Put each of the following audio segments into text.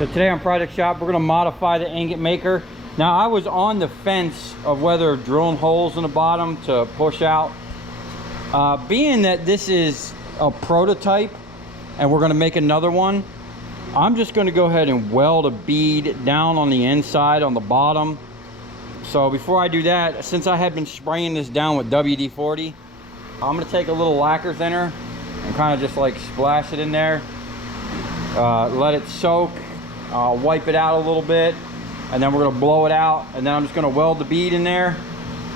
So today on Project Shop, we're gonna modify the ingot maker. Now I was on the fence of whether drilling holes in the bottom to push out. Being that this is a prototype and we're gonna make another one, I'm just gonna go ahead and weld a bead down on the inside on the bottom. So before I do that, since I had been spraying this down with WD-40, I'm gonna take a little lacquer thinner and kind of just like splash it in there. Let it soak, wipe it out a little bit, and then we're gonna blow it out, and then I'm just gonna weld the bead in there.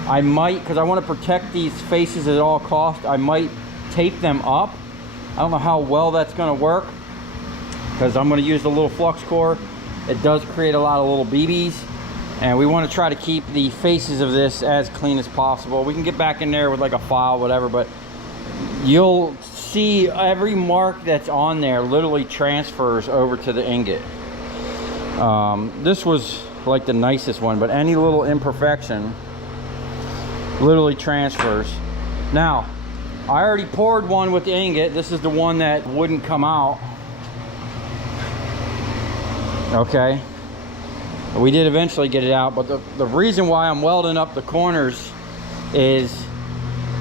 I might, because I want to protect these faces at all costs, I might tape them up. I don't know how well that's gonna work, because I'm gonna use the little flux core. It does create a lot of little BBs, and we want to try to keep the faces of this as clean as possible. We can get back in there with like a file, whatever, but you'll see every mark that's on there literally transfers over to the ingot. This was like the nicest one, but any little imperfection literally transfers. Now, I already poured one with the ingot. This is the one that wouldn't come out. Okay. We did eventually get it out, but the reason why I'm welding up the corners is,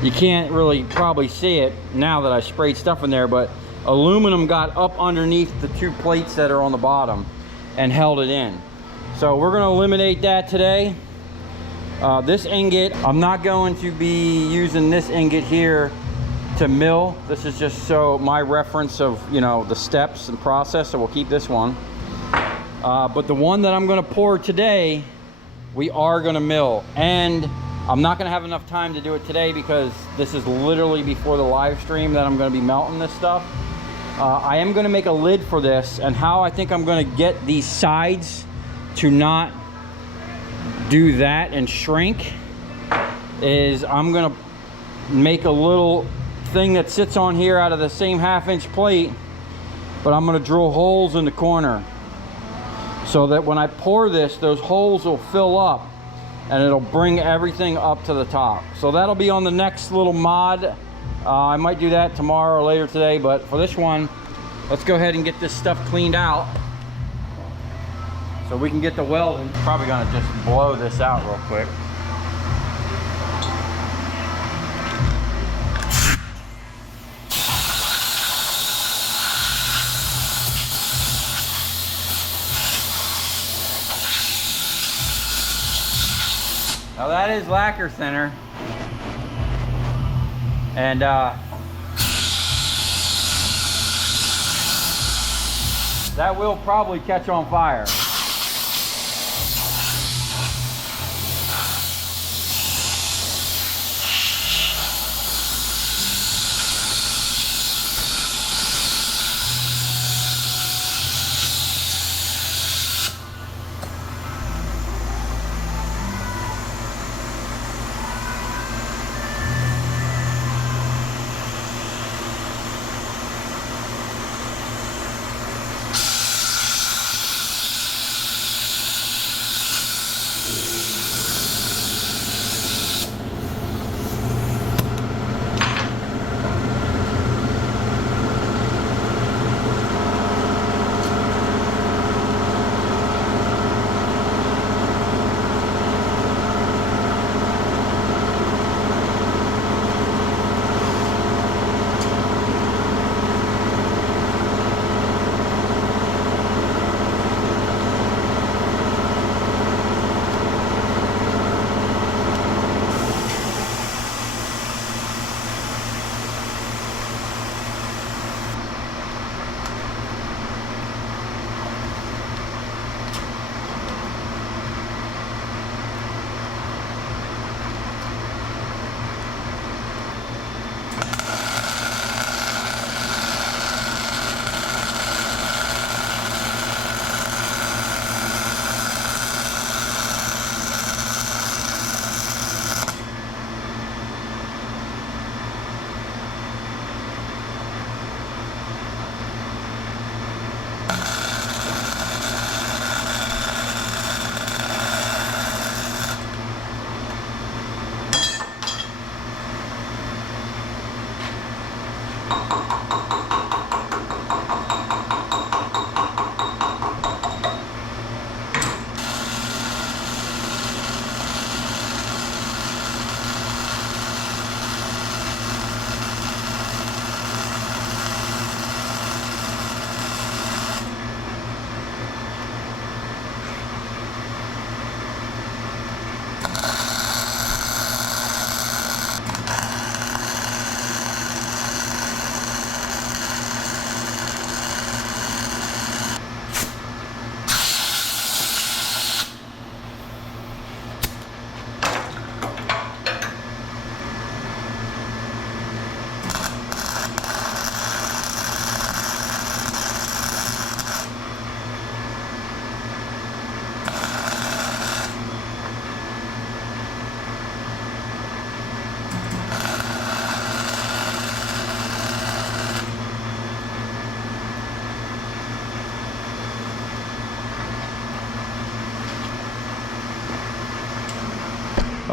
you can't really probably see it now that I sprayed stuff in there, but aluminum got up underneath the two plates that are on the bottom and held it in. So we're gonna eliminate that today. This ingot, I'm not going to be using this ingot here to mill. This is just so my reference of, you know, the steps and process, so we'll keep this one. But the one that I'm gonna pour today, we are gonna mill. And I'm not gonna have enough time to do it today because this is literally before the live stream that I'm gonna be melting this stuff. I am gonna make a lid for this, and how I think I'm gonna get these sides to not do that and shrink is I'm gonna make a little thing that sits on here out of the same 1/2-inch plate, but I'm gonna drill holes in the corner so that when I pour this, those holes will fill up and it'll bring everything up to the top. So that'll be on the next little mod. I might do that tomorrow or later today, but for this one, let's go ahead and get this stuff cleaned out so we can get the welding. Probably gonna just blow this out real quick. Now that is lacquer thinner, and that will probably catch on fire.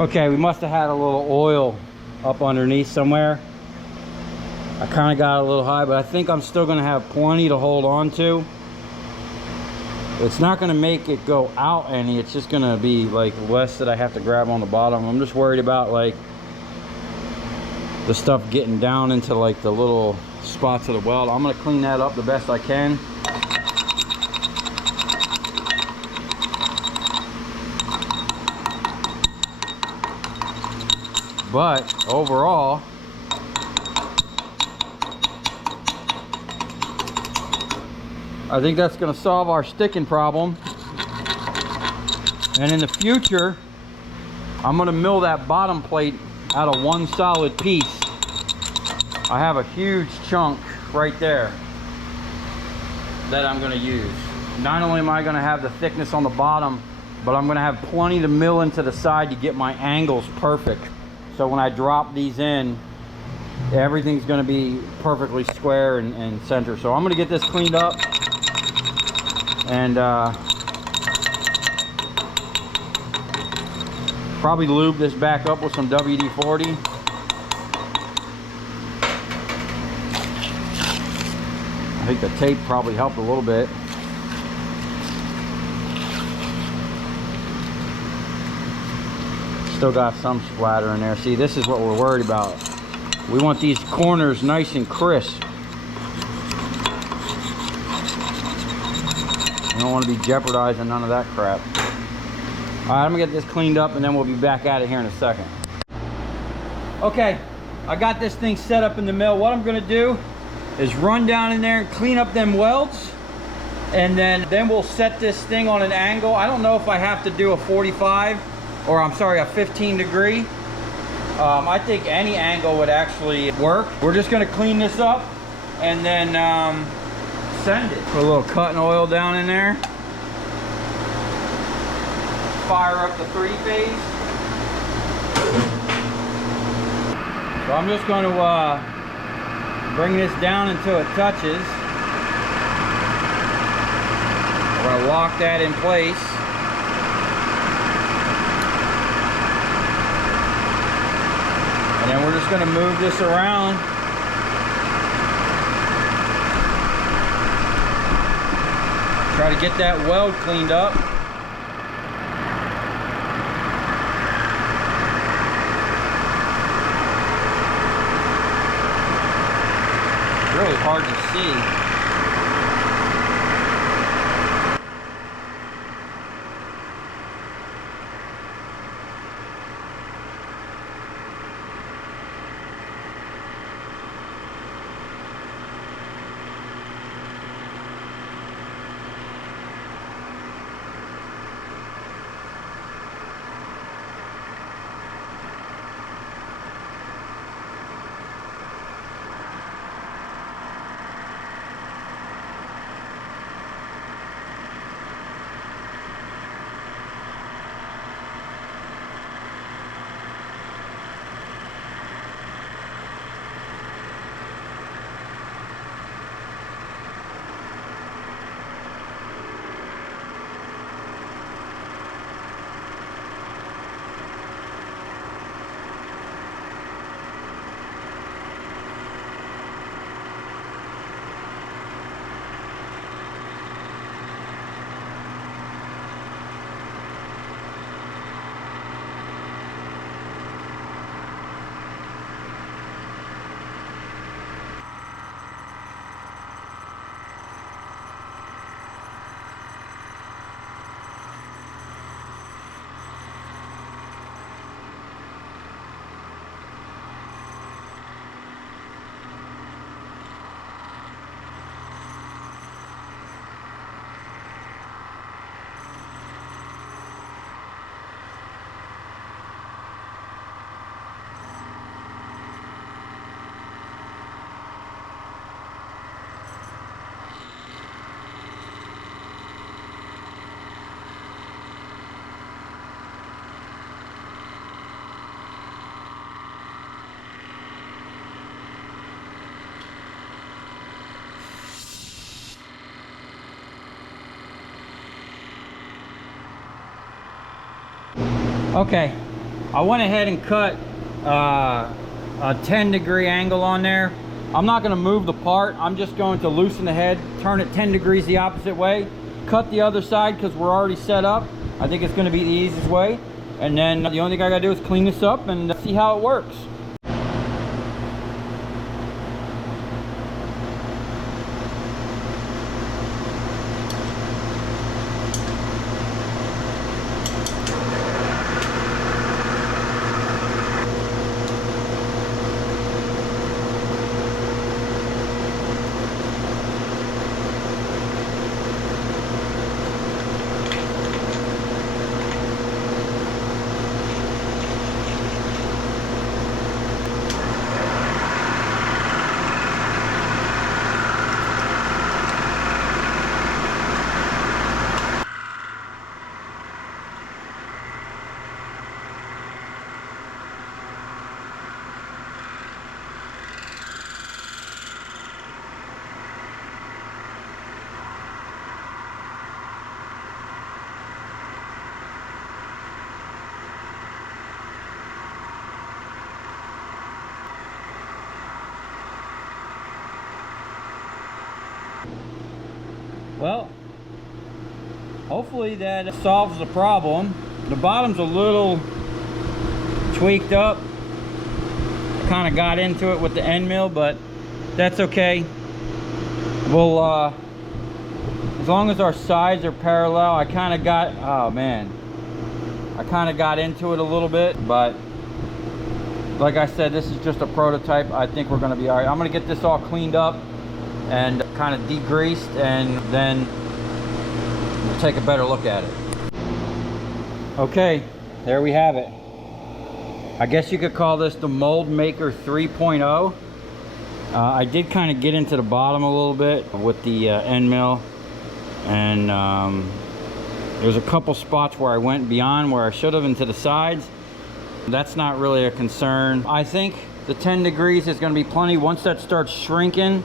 Okay, we must have had a little oil up underneath somewhere. I kind of got a little high, but I think I'm still gonna have plenty to hold on to. It's not gonna make it go out any, it's just gonna be like less that I have to grab on the bottom. I'm just worried about like the stuff getting down into like the little spots of the weld. I'm gonna clean that up the best I can. But overall, I think that's going to solve our sticking problem. And in the future, I'm going to mill that bottom plate out of one solid piece. I have a huge chunk right there that I'm going to use. Not only am I going to have the thickness on the bottom, but I'm going to have plenty to mill into the side to get my angles perfect. So when I drop these in, everything's going to be perfectly square and center. So I'm going to get this cleaned up and probably lube this back up with some WD-40. I think the tape probably helped a little bit. Still got some splatter in there. See, this is what we're worried about. We want these corners nice and crisp. We don't want to be jeopardizing none of that crap. All right, I'm gonna get this cleaned up and then we'll be back at it here in a second. Okay, I got this thing set up in the mill. What I'm gonna do is run down in there and clean up them welds, and then we'll set this thing on an angle. I don't know if I have to do a 45 or I'm sorry, a 15 degree. I think any angle would actually work. We're just gonna clean this up and then send it. Put a little cutting oil down in there. Fire up the 3-phase. So I'm just going to bring this down until it touches. We're going to lock that in place. And then we're just going to move this around. Try to get that weld cleaned up. Really hard to see. Okay, I went ahead and cut a 10-degree angle on there. I'm not going to move the part. I'm just going to loosen the head, turn it 10 degrees the opposite way, cut the other side because we're already set up. I think it's going to be the easiest way. And then the only thing I got to do is clean this up and see how it works. Well, hopefully that solves the problem. The bottom's a little tweaked up. I kind of got into it with the end mill, but that's okay. We'll, as long as our sides are parallel, I kind of got, oh man, I kind of got into it a little bit, but like I said, this is just a prototype. I think we're going to be all right. I'm going to get this all cleaned up and kind of degreased, and then we'll take a better look at it. Okay, there we have it. I guess you could call this the Mold Maker 3.0. I did kind of get into the bottom a little bit with the end mill, and there's a couple spots where I went beyond where I should have into the sides. That's not really a concern. I think the 10 degrees is going to be plenty. Once that starts shrinking,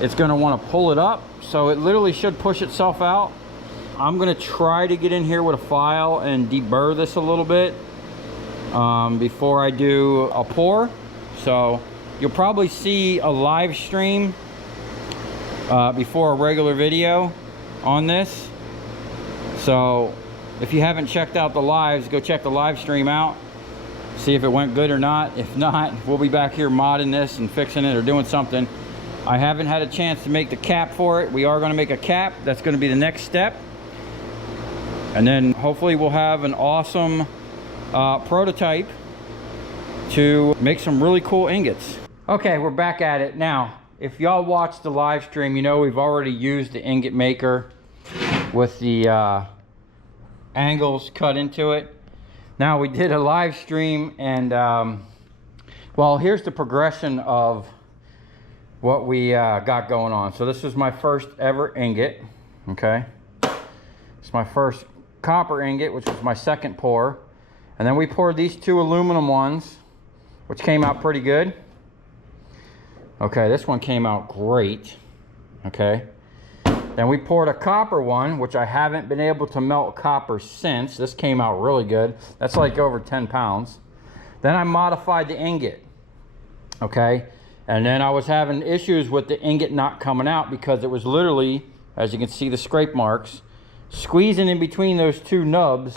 it's going to want to pull it up, so it literally should push itself out. I'm going to try to get in here with a file and deburr this a little bit before I do a pour. So you'll probably see a live stream before a regular video on this. So if you haven't checked out the lives, go check the live stream out, see if it went good or not. If not, we'll be back here modding this and fixing it or doing something. I haven't had a chance to make the cap for it. We are going to make a cap. That's going to be the next step. And then hopefully we'll have an awesome prototype to make some really cool ingots. Okay, we're back at it. Now, if y'all watched the live stream, you know we've already used the ingot maker with the angles cut into it. Now, we did a live stream, and well, here's the progression of what we got going on. So this is my first ever ingot, okay? It's my first copper ingot, which was my second pour. And then we poured these two aluminum ones, which came out pretty good. Okay, this one came out great, okay? Then we poured a copper one, which I haven't been able to melt copper since. This came out really good. That's like over 10 pounds. Then I modified the ingot, okay? And then I was having issues with the ingot not coming out because it was literally, as you can see the scrape marks, squeezing in between those two nubs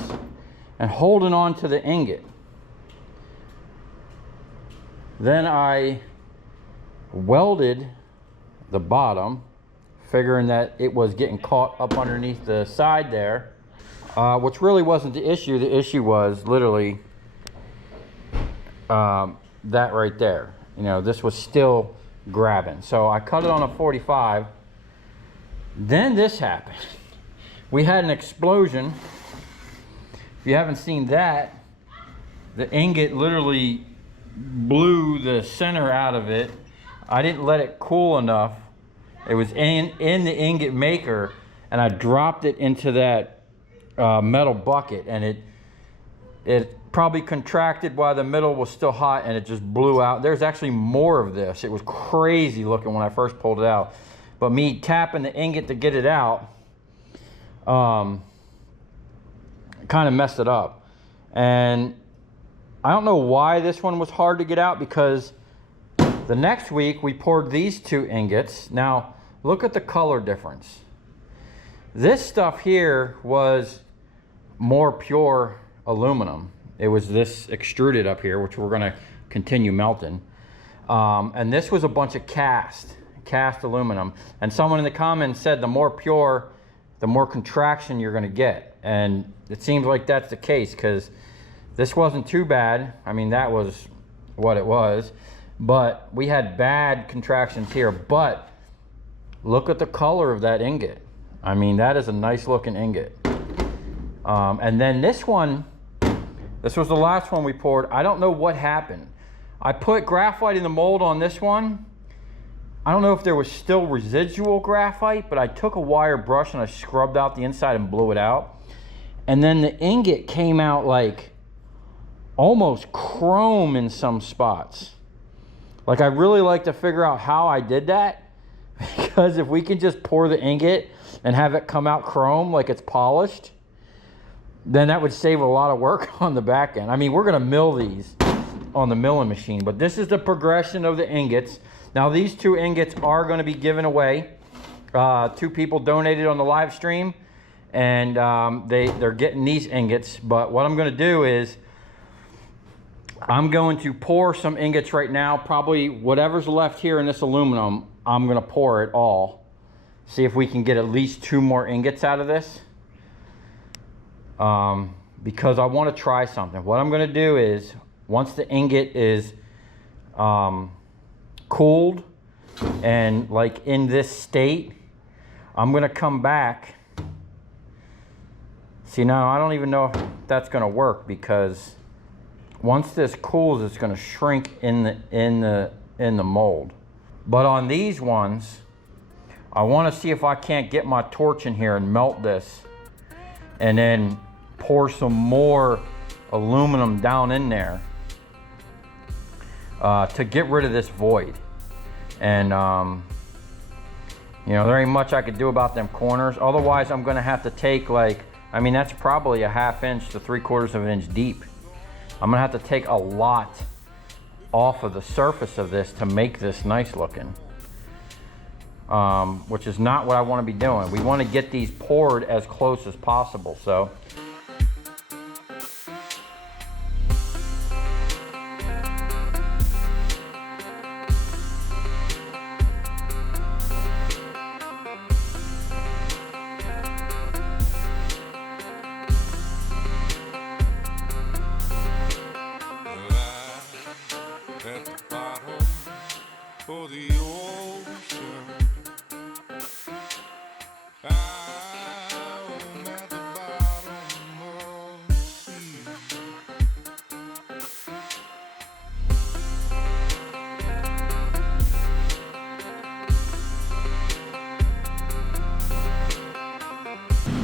and holding on to the ingot. Then I welded the bottom, figuring that it was getting caught up underneath the side there, which really wasn't the issue. The issue was literally that right there. You know, this was still grabbing. So I cut it on a 45. Then this happened. We had an explosion. If you haven't seen that, the ingot literally blew the center out of it. I didn't let it cool enough. It was in the ingot maker, and I dropped it into that metal bucket, and it probably contracted while the middle was still hot, and it just blew out. There's actually more of this. It was crazy looking when I first pulled it out, but me tapping the ingot to get it out kind of messed it up. And I don't know why this one was hard to get out, because the next week we poured these 2 ingots. Now, look at the color difference. This stuff here was more pure aluminum. It was this extruded up here, which we're gonna continue melting. And this was a bunch of cast aluminum. And someone in the comments said the more pure, the more contraction you're gonna get. And it seems like that's the case, because this wasn't too bad. I mean, that was what it was. But we had bad contractions here. But look at the color of that ingot. I mean, that is a nice looking ingot. And then this one, this was the last one we poured. I don't know what happened. I put graphite in the mold on this one. I don't know if there was still residual graphite, but I took a wire brush and I scrubbed out the inside and blew it out. And then the ingot came out like almost chrome in some spots. Like, I really like to figure out how I did that, because if we can just pour the ingot and have it come out chrome like it's polished, then that would save a lot of work on the back end. I mean, we're gonna mill these on the milling machine, but this is the progression of the ingots. Now, these 2 ingots are gonna be given away. 2 people donated on the live stream, and they're getting these ingots. But what I'm gonna do is, I'm going to pour some ingots right now. Probably whatever's left here in this aluminum, I'm gonna pour it all. See if we can get at least 2 more ingots out of this. Because I wanna try something. What I'm gonna do is, once the ingot is cooled and like in this state, I'm gonna come back. See, now I don't even know if that's gonna work, because once this cools, it's going to shrink in the mold. But on these ones, I want to see if I can't get my torch in here and melt this, and then pour some more aluminum down in there to get rid of this void. And you know, there ain't much I could do about them corners. Otherwise, I'm going to have to take, like, I mean, that's probably a 1/2 inch to 3/4 of an inch deep. I'm gonna have to take a lot off of the surface of this to make this nice looking, which is not what I want to be doing. We want to get these poured as close as possible. So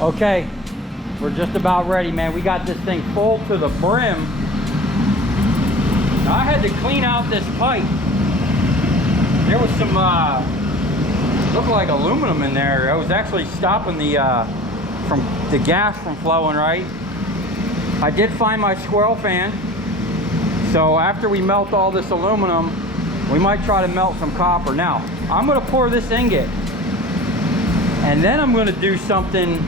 okay, we're just about ready, man. We got this thing full to the brim. Now, I had to clean out this pipe. There was some, looked like aluminum in there. It was actually stopping the gas from flowing right. I did find my squirrel fan. So after we melt all this aluminum, we might try to melt some copper. Now, I'm gonna pour this ingot, and then I'm gonna do something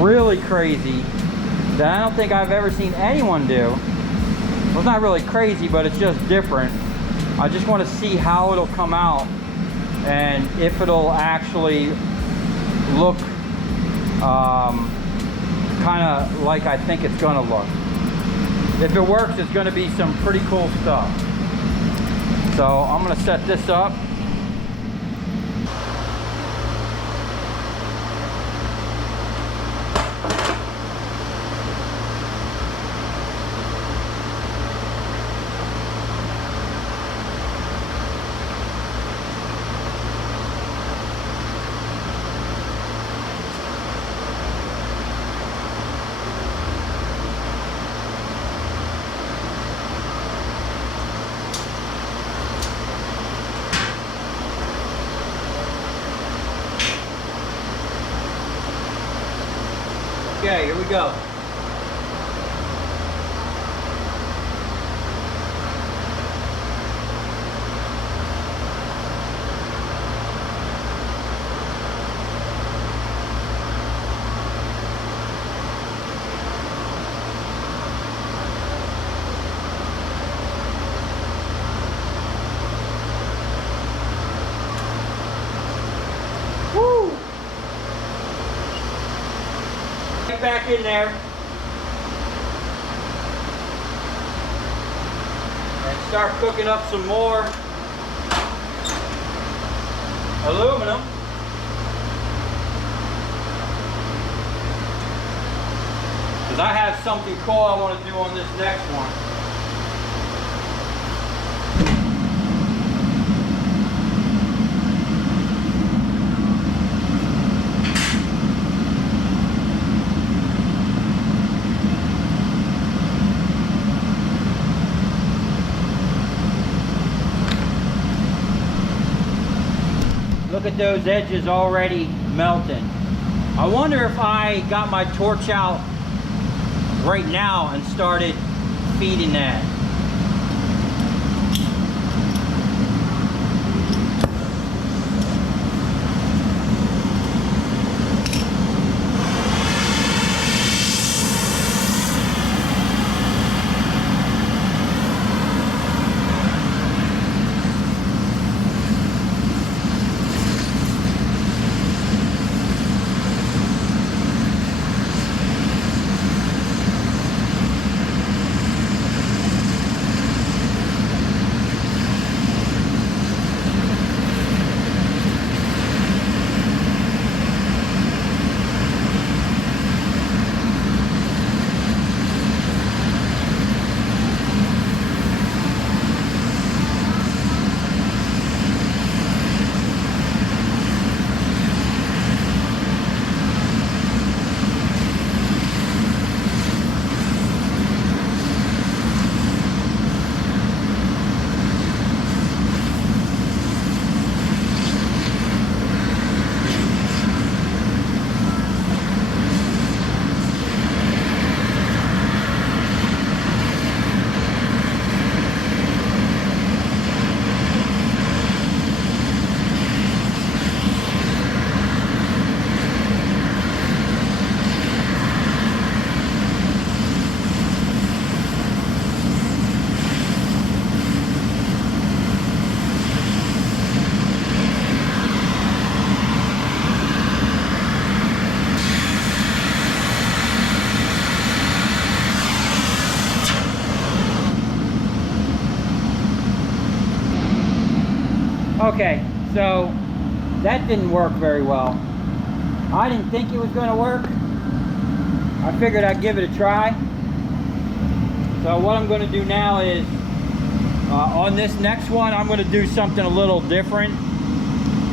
really crazy that I don't think I've ever seen anyone do. Well, it's not really crazy, but it's just different. I just want to see how it'll come out and if it'll actually look kind of like I think it's gonna look. If it works, it's gonna be some pretty cool stuff. So I'm gonna set this up. Okay, here we go. right back in there. And start cooking up some more aluminum. Because I have something cool I want to do on this next one. Look at those edges already melting. I wonder if I got my torch out right now and started feeding that. Okay, so that didn't work very well. I didn't think it was going to work. I figured I'd give it a try. So what I'm going to do now is, on this next one, I'm going to do something a little different.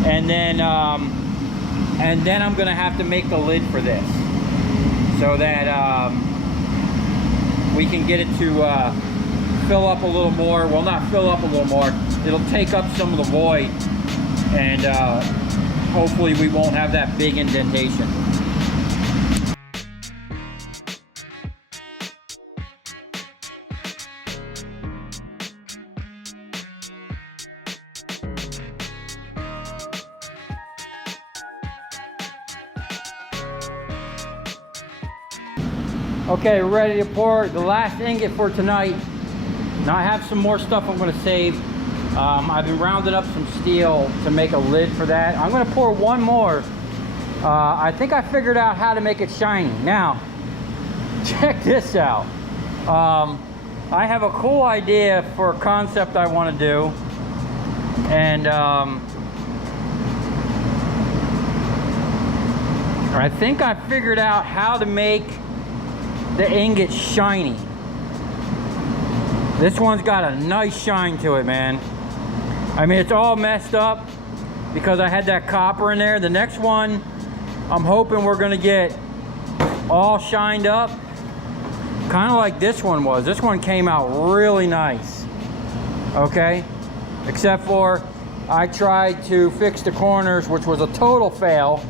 And then I'm going to have to make the lid for this, so that we can get it to fill up a little more. Well, not fill up a little more. It'll take up some of the void, and hopefully we won't have that big indentation. Okay, we're ready to pour the last ingot for tonight. Now I have some more stuff I'm going to save. I've been rounding up some steel to make a lid for that. I'm going to pour one more. I think I figured out how to make it shiny. Now, check this out. I have a cool idea for a concept I want to do. And I think I figured out how to make the ingot shiny. This one's got a nice shine to it, man. I mean, it's all messed up because I had that copper in there. The next one, I'm hoping we're gonna get all shined up, kind of like this one was. This one came out really nice, okay? Except for I tried to fix the corners, which was a total fail.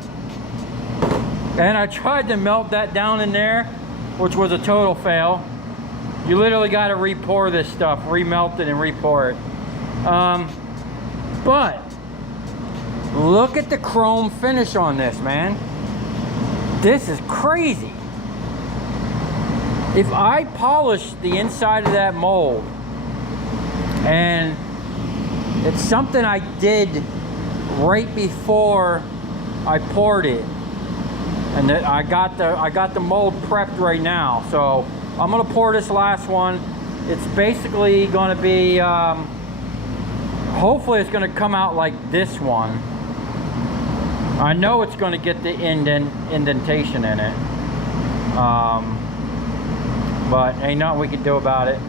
And I tried to melt that down in there, which was a total fail. You literally got to re-pour this stuff, remelt it and re-pour it. But look at the chrome finish on this, man. This is crazy. If I polished the inside of that mold, and it's something I did right before I poured it, And I got the mold prepped right now. So I'm gonna pour this last one. It's basically gonna be, hopefully it's gonna come out like this one. I know it's gonna get the indentation in it. But ain't nothing we can do about it.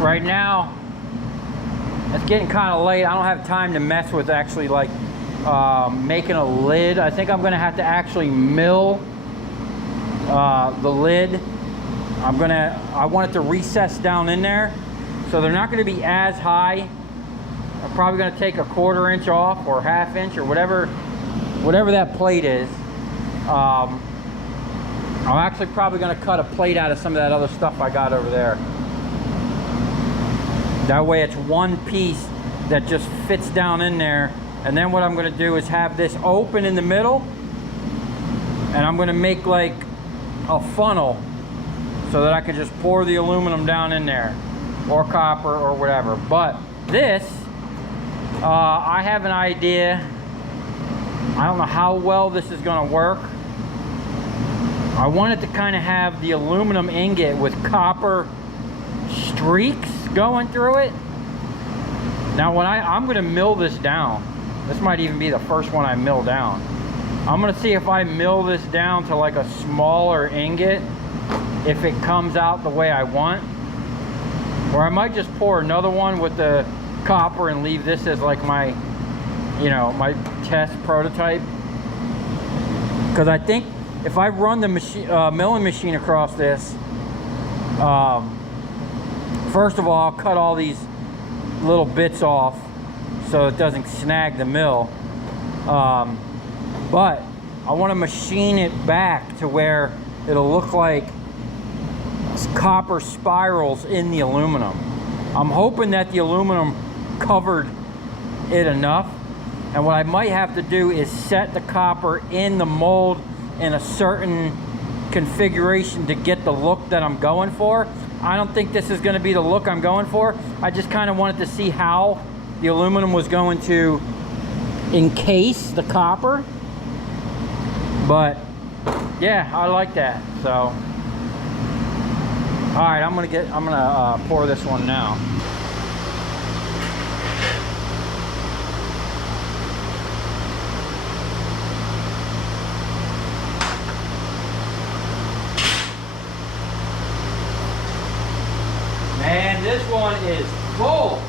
Right now, it's getting kind of late. I don't have time to mess with actually like making a lid. I think I'm gonna have to actually mill the lid. I want it to recess down in there, so they're not gonna be as high. I'm probably gonna take a 1/4 inch off or 1/2 inch or whatever that plate is. I'm actually probably gonna cut a plate out of some of that other stuff I got over there. That way it's one piece that just fits down in there. And then what I'm gonna do is have this open in the middle, and I'm gonna make like a funnel so that I can just pour the aluminum down in there, or copper or whatever. But this, I have an idea. I don't know how well this is gonna work. I want it to kind of have the aluminum ingot with copper streaks going through it. Now when I'm gonna mill this down. This might even be the first one I mill down. I'm gonna see if I mill this down to like a smaller ingot, if it comes out the way I want. Or I might just pour another one with the copper and leave this as like my, you know, my test prototype. Because I think if I run the machine, milling machine across this, first of all, I'll cut all these little bits off so it doesn't snag the mill. But I want to machine it back to where it'll look like copper spirals in the aluminum. I'm hoping that the aluminum covered it enough. And what I might have to do is set the copper in the mold in a certain configuration to get the look that I'm going for. I don't think this is going to be the look I'm going for. I just kind of wanted to see how the aluminum was going to encase the copper. But yeah, I like that. So all right, I'm gonna pour this one now. Man, this one is full.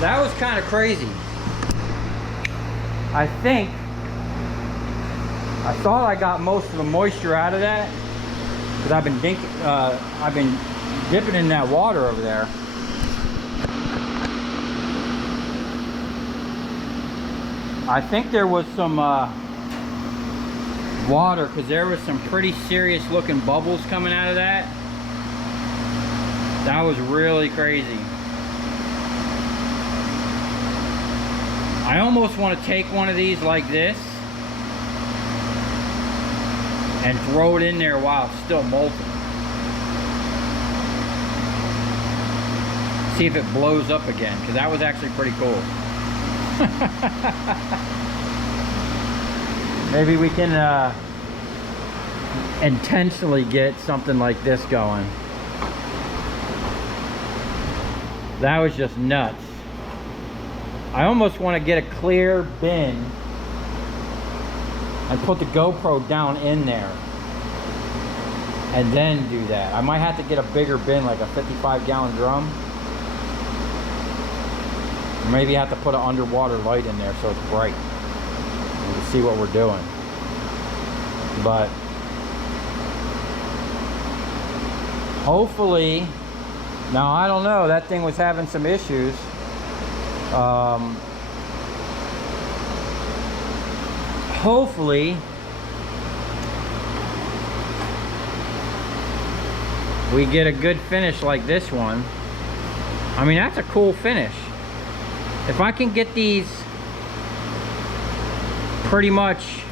That was kind of crazy. I thought I got most of the moisture out of that, because I've been dipping in that water over there. I think there was some water, because there was some pretty serious looking bubbles coming out of that. That was really crazy. I almost want to take one of these like this and throw it in there while it's still molten. See if it blows up again, because that was actually pretty cool. Maybe we can intentionally get something like this going. That was just nuts. I almost want to get a clear bin and put the GoPro down in there and then do that. I might have to get a bigger bin, like a 55-gallon drum. Or maybe have to put an underwater light in there so it's bright. We can see what we're doing. But hopefully, now I don't know, that thing was having some issues. Hopefully we get a good finish like this one. I mean, that's a cool finish. If I can get these pretty much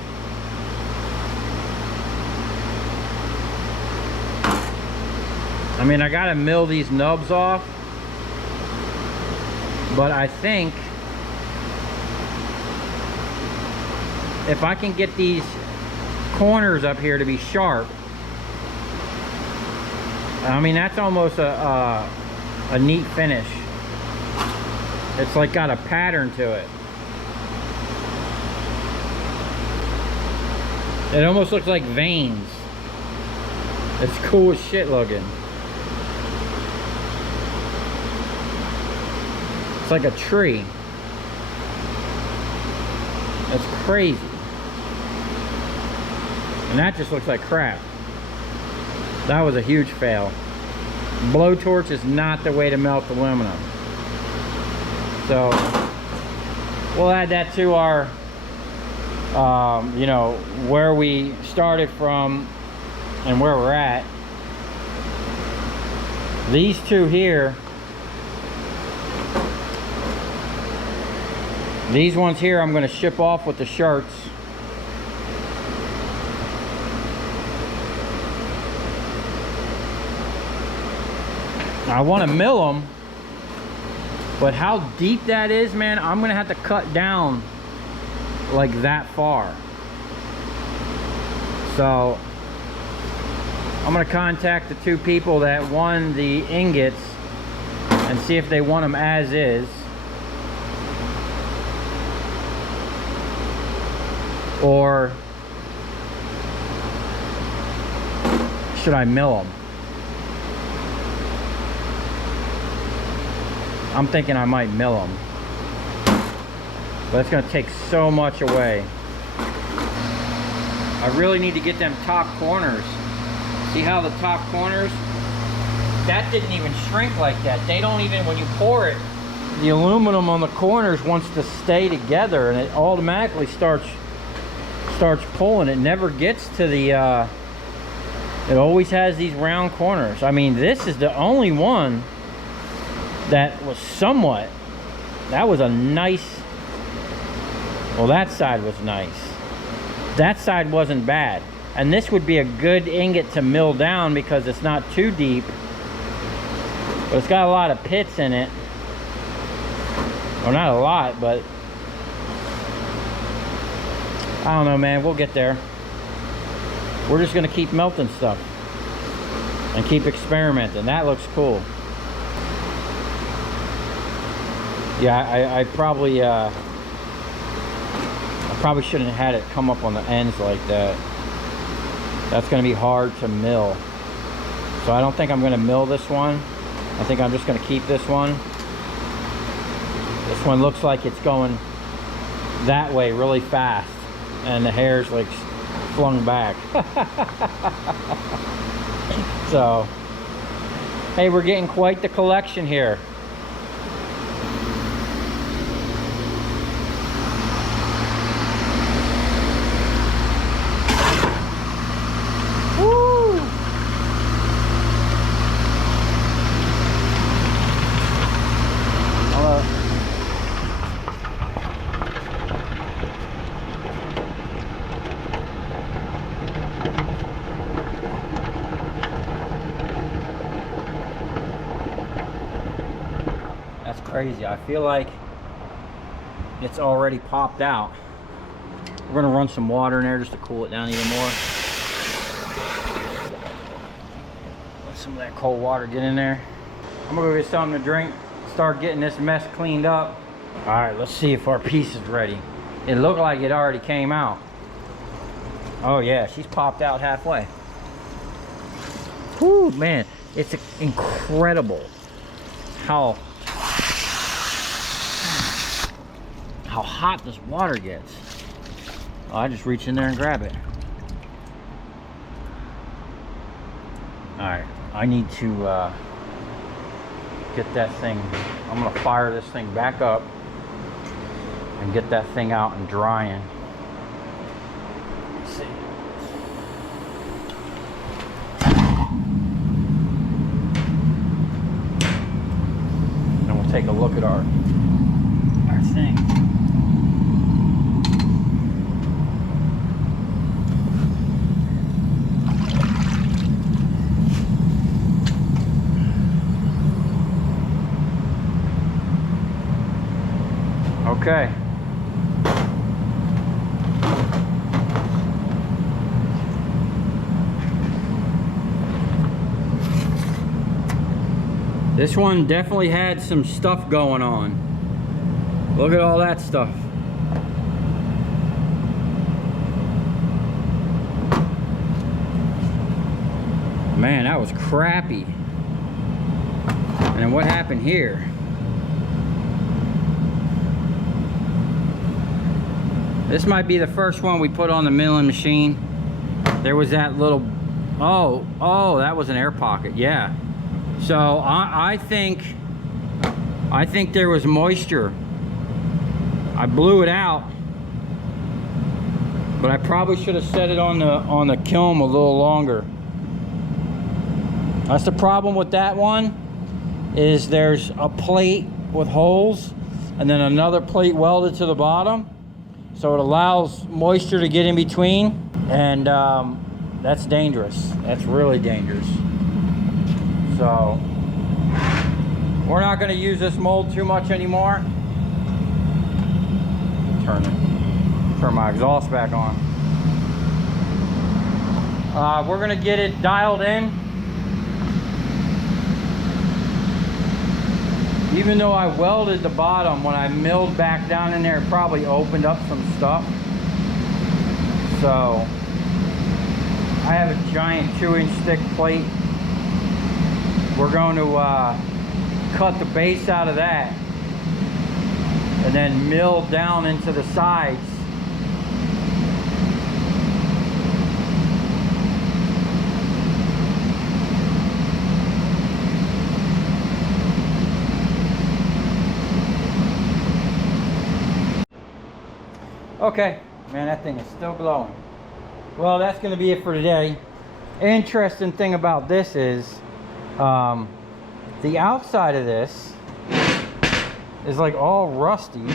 I mean, I gotta mill these nubs off, but I think if I can get these corners up here to be sharp, I mean, that's almost a neat finish. It's like got a pattern to it. It almost looks like veins. It's cool as shit looking. It's like a tree. That's crazy. And that just looks like crap. That was a huge fail. Blowtorch is not the way to melt aluminum. So we'll add that to our, you know, where we started from and where we're at. These two here, these ones here I'm going to ship off with the shirts. I want to mill them, but how deep that is, man, I'm going to have to cut down like that far. So I'm going to contact the two people that won the ingots and see if they want them as is, or should I mill them? I'm thinking I might mill them, but it's going to take so much away. I really need to get them top corners. See how the top corners, that didn't even shrink like that. They don't even, when you pour it, the aluminum on the corners wants to stay together, and it automatically starts pulling. It never gets to the it always has these round corners. I mean, this is the only one that was somewhat, that was a nice, well, that side was nice. That side wasn't bad. And this would be a good ingot to mill down because it's not too deep, but it's got a lot of pits in it. Well, not a lot, but I don't know, man. We'll get there. We're just gonna keep melting stuff and keep experimenting. That looks cool. Yeah, I probably shouldn't have had it come up on the ends like that. That's going to be hard to mill. So I don't think I'm going to mill this one. I think I'm just going to keep this one. This one looks like it's going that way really fast, and the hair's like flung back. So, hey, we're getting quite the collection here. Crazy. I feel like, it's already popped out. We're gonna run some water in there just to cool it down even more. Let some of that cold water get in there. I'm gonna go get something to drink, start getting this mess cleaned up. All right, let's see if our piece is ready. It looked like it already came out. Oh yeah, she's popped out halfway. Whew, man, it's incredible how hot this water gets. Oh, I just reach in there and grab it. All right, I need to get that thing. I'm gonna fire this thing back up and get that thing out and drying. Let's see. Then we'll take a look at our thing. Okay. This one definitely had some stuff going on. Look at all that stuff. Man, that was crappy. And what happened here? This might be the first one we put on the milling machine. There was that little, oh, that was an air pocket, yeah. So I think there was moisture. I blew it out, but I probably should have set it on the kiln a little longer. That's the problem with that one, is there's a plate with holes and then another plate welded to the bottom. So it allows moisture to get in between, and that's dangerous. That's really dangerous. So we're not going to use this mold too much anymore. Turn my exhaust back on. We're going to get it dialed in. Even though I welded the bottom, when I milled back down in there, it probably opened up some stuff. So I have a giant 2-inch thick plate. We're going to cut the base out of that and then mill down into the sides. Okay, man, that thing is still glowing. Well, that's going to be it for today. Interesting thing about this is the outside of this is like all rusty,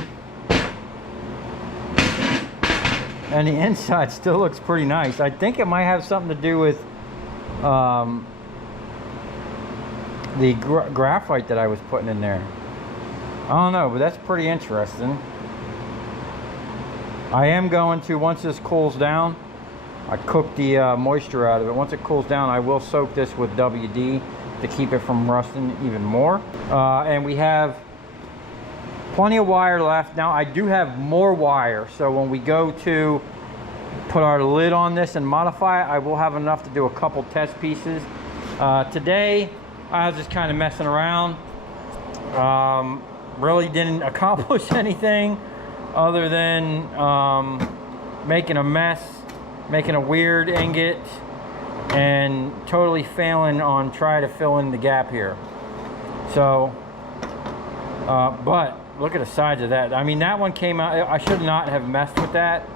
and the inside still looks pretty nice. I think it might have something to do with the graphite that I was putting in there. I don't know, but that's pretty interesting. I am going to, once this cools down, I cook the moisture out of it. Once it cools down, I will soak this with WD to keep it from rusting even more. And we have plenty of wire left. Now I do have more wire, so when we go to put our lid on this and modify it, I will have enough to do a couple test pieces. Today, I was just kind of messing around. Really didn't accomplish anything other than making a mess, making a weird ingot, and totally failing on trying to fill in the gap here. So, but look at the sides of that. I mean, that one came out, I should not have messed with that,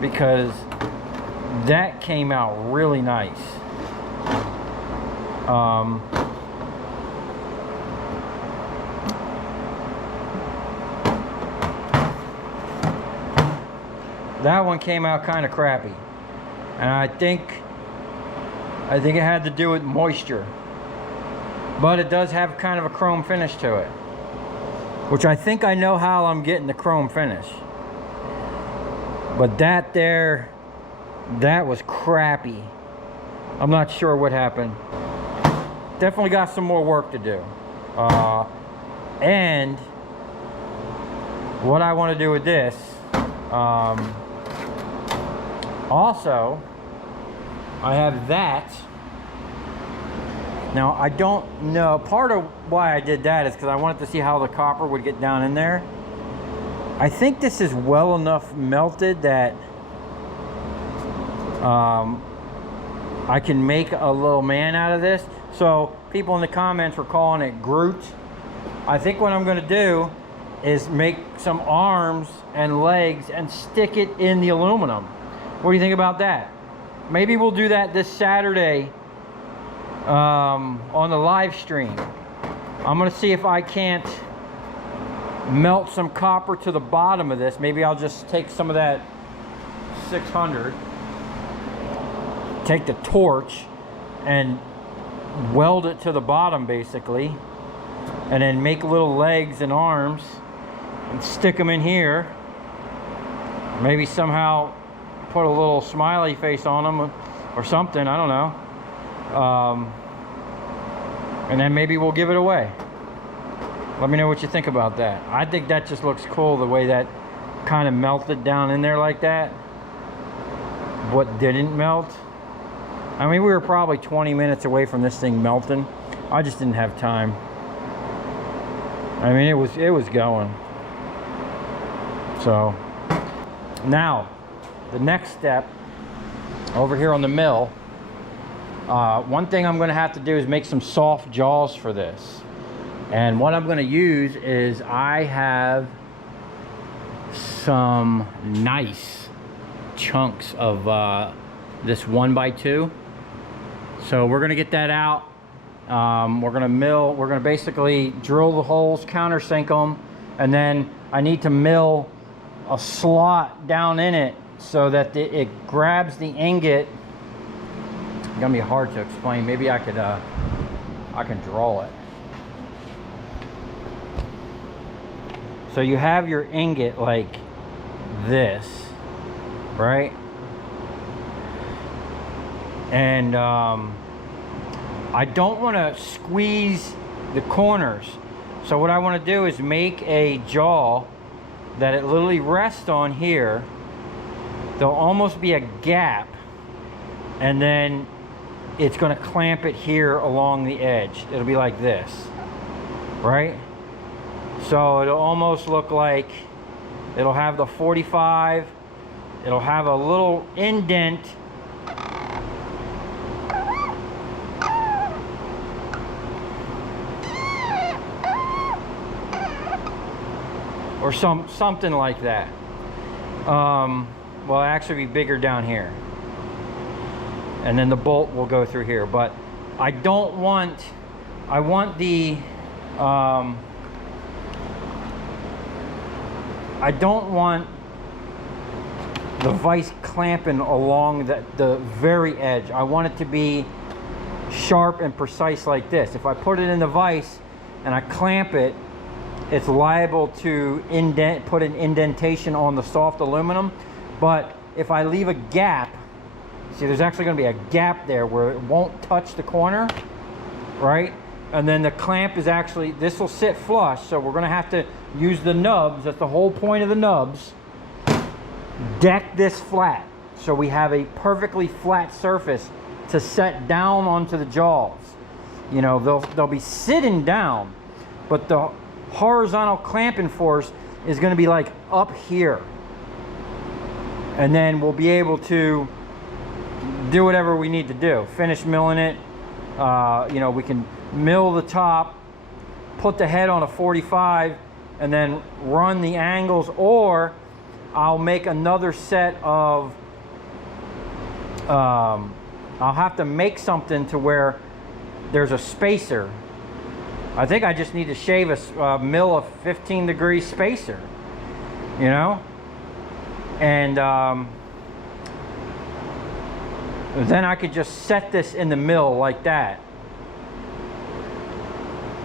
because that came out really nice. That one came out kind of crappy, and I think it had to do with moisture, but it does have kind of a chrome finish to it. which I think I know how I'm getting the chrome finish. But that was crappy. I'm not sure what happened. Definitely got some more work to do. And what I want to do with this, also, I have that. Now, I don't know, part of why I did that is because I wanted to see how the copper would get down in there. I think this is well enough melted that I can make a little man out of this. So people in the comments were calling it Groot. I think what I'm going to do is make some arms and legs and stick it in the aluminum. What do you think about that? Maybe we'll do that this Saturday on the live stream. I'm going to see if I can't melt some copper to the bottom of this. Maybe I'll just take some of that 600, take the torch and weld it to the bottom basically, and then make little legs and arms and stick them in here. Maybe somehow put a little smiley face on them or something, I don't know. And then maybe we'll give it away. Let me know what you think about that. I think that just looks cool, the way that kind of melted down in there like that. What didn't melt. I mean, we were probably 20 minutes away from this thing melting. I just didn't have time. I mean, it was going. So now the next step over here on the mill, one thing I'm going to have to do is make some soft jaws for this. And what I'm going to use is, I have some nice chunks of this 1x2. So we're going to get that out. We're going to basically drill the holes, countersink them, and then I need to mill a slot down in it so that it grabs the ingot. It's gonna be hard to explain. Maybe I can draw it. So you have your ingot like this, right? And I don't want to squeeze the corners. So what I want to do is make a jaw that it literally rests on here. There'll almost be a gap, and then it's going to clamp it here along the edge. It'll be like this, right? So it'll almost look like it'll have the 45. It'll have a little indent or something like that. Well, actually be bigger down here, and then the bolt will go through here. But I don't want, I want the I don't want the vise clamping along the very edge. I want it to be sharp and precise like this. If I put it in the vise and I clamp it, it's liable to put an indentation on the soft aluminum. But if I leave a gap, see, there's actually going to be a gap there where it won't touch the corner, right? And then the clamp is actually, this will sit flush, so we're going to have to use the nubs. That's the whole point of the nubs. Deck this flat so we have a perfectly flat surface to set down onto the jaws. You know, they'll be sitting down, but the horizontal clamping force is going to be like up here, and then we'll be able to do whatever we need to do. Finish milling it. You know, we can mill the top, put the head on a 45, and then run the angles, or I'll make another set of I'll have to make something to where there's a spacer. I think I just need to shave a mill of 15-degree spacer, you know, and then I could just set this in the mill like that.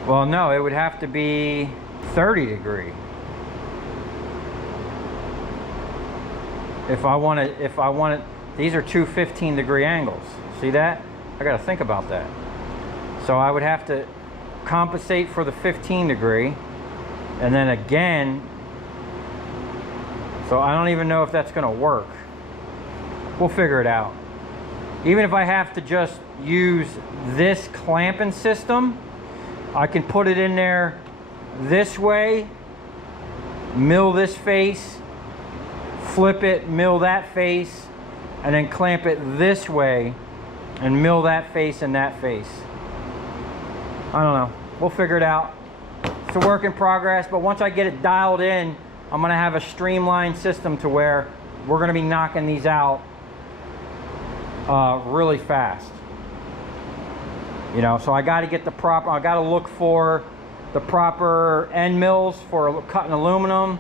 Well, no, it would have to be 30 degree. If I want it, these are two 15 degree angles. See that? I got to think about that. So I would have to compensate for the 15 degree, and then again, so I don't even know if that's going to work. We'll figure it out. Even if I have to just use this clamping system, I can put it in there this way, mill this face, flip it, mill that face, and then clamp it this way and mill that face and that face. I don't know. We'll figure it out. It's a work in progress, but once I get it dialed in, I'm gonna have a streamlined system to where we're gonna be knocking these out really fast. You know, so I gotta get the proper, I gotta look for the proper end mills for cutting aluminum.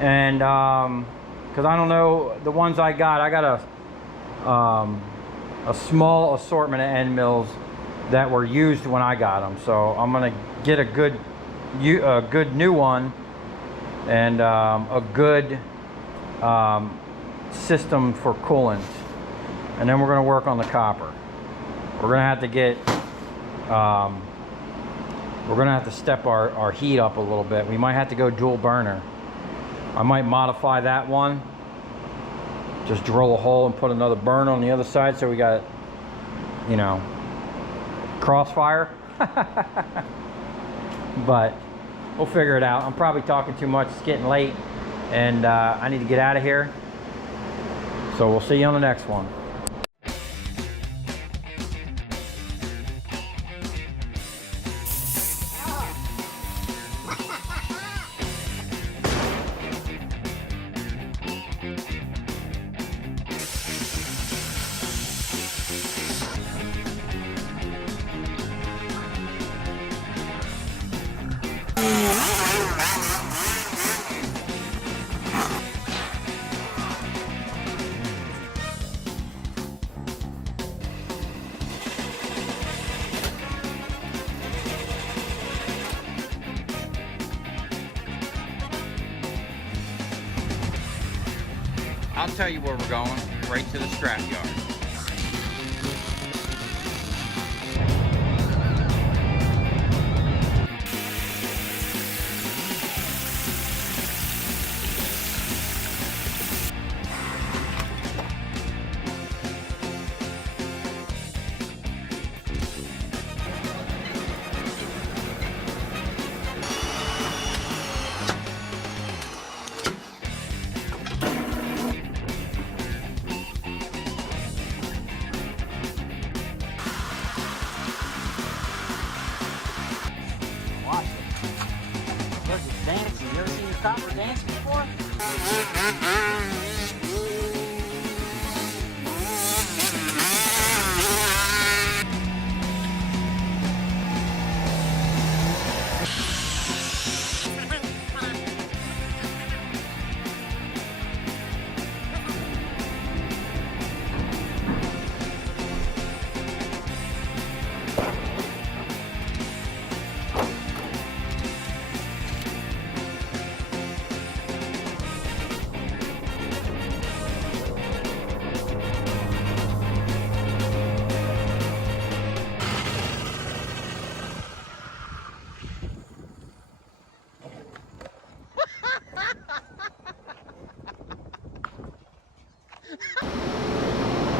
And because I don't know, the ones I got a small assortment of end mills that were used when I got them. So I'm gonna get a good new one and a good system for coolant, and then we're gonna work on the copper. We're gonna have to get we're gonna have to step our heat up a little bit. We might have to go dual burner. I might modify that one, just drill a hole and put another burner on the other side, so we got, you know, crossfire. But we'll figure it out. I'm probably talking too much. It's getting late, and I need to get out of here. So we'll see you on the next one. I'll tell you where we're going, right to the scrap yard. Dancing. You ever seen the copper dance before?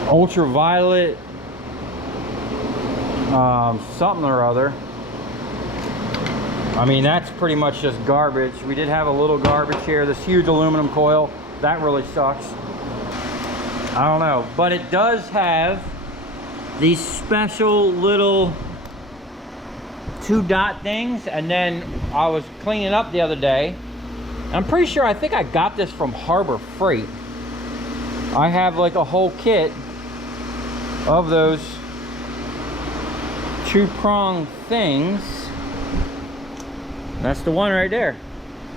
Ultraviolet something or other. I mean, that's pretty much just garbage. We did have a little garbage here. This huge aluminum coil, that really sucks. I don't know, but it does have these special little 2-dot things. And then I was cleaning up the other day, and I'm pretty sure, I think I got this from Harbor Freight. I have like a whole kit of those 2-prong things. That's the one right there.